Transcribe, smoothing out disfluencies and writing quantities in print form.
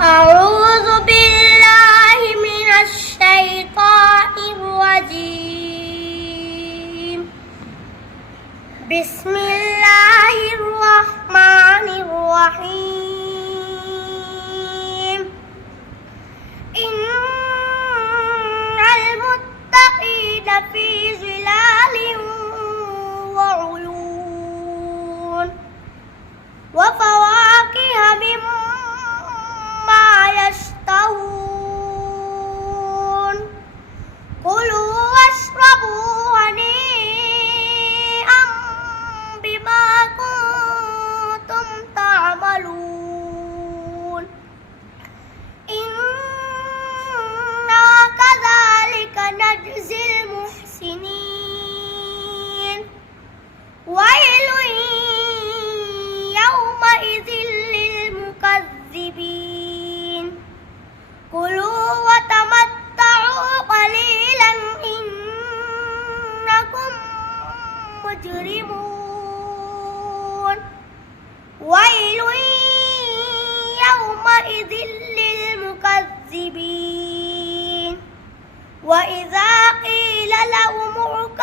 أعوذ بالله من الشيطان الرجيم. بسم الله الرحمن الرحيم. إن المتقين في ظلال وعيون وفواكه مما يشتهون. كلوا واشربوا هنيئا بما كنتم تعملون. إنا كذلك نجزي المحسنين. ويل يومئذ للمكذبين. كلوا وتمتعوا قليلا إنكم مجرمون. ويل يومئذ للمكذبين. وإذا قيل لهم اركعوا